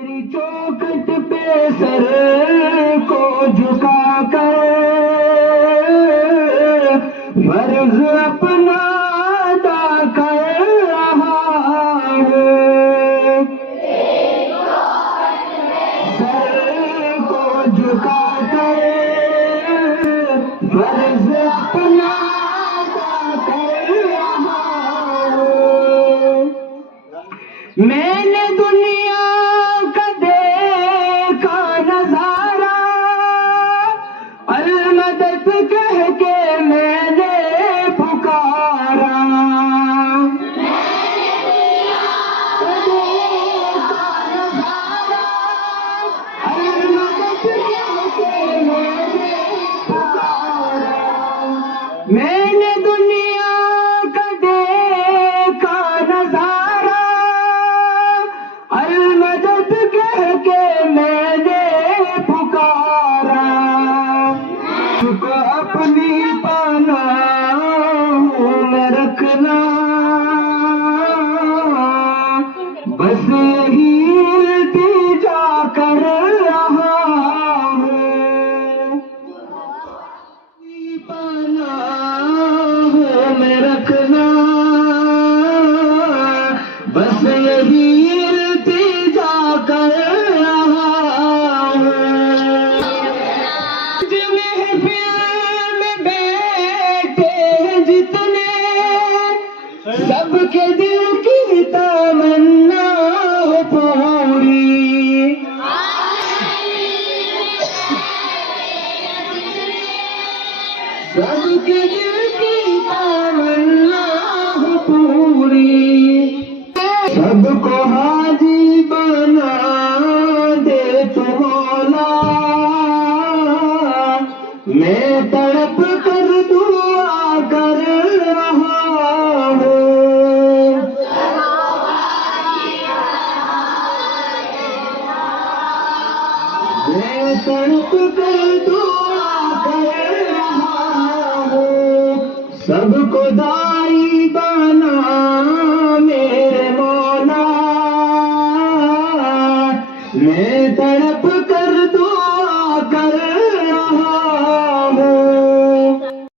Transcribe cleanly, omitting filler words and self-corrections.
तेरी चौखट पे सर को झुका कर फर्ज अपना अदा कर रहा हूँ। सर को झुका कर फर्ज अपना अदा कर रहा हूँ। मैंने दुनिया का देखा नजारा, अलमदद कह के मैंने पुकारा। मैंने दुनिया का देखा नजारा, अलमदद कह के मैंने पुकारा। मैंने दुनिया का देखा नजारा, अलमदद कह के मैंने पुकारा। तुझको अपनी पनाहों में रखना, बस यही इल्तिजा कर रहा हूँ। अपनी पनाहों में रखना, बस यही इल्तिजा कर रहा हूँ। महफिल में बैठे हैं जितने, सबके दिल की तमन्ना हो पूरी। सबके दिल की तमन्ना हो पूरी। सबको हाजी बना दे तू मौला, मैं तड़प कर दुआ कर रहा हूँ। मैं तड़प कर दुआ कर रहा हूँ। सबको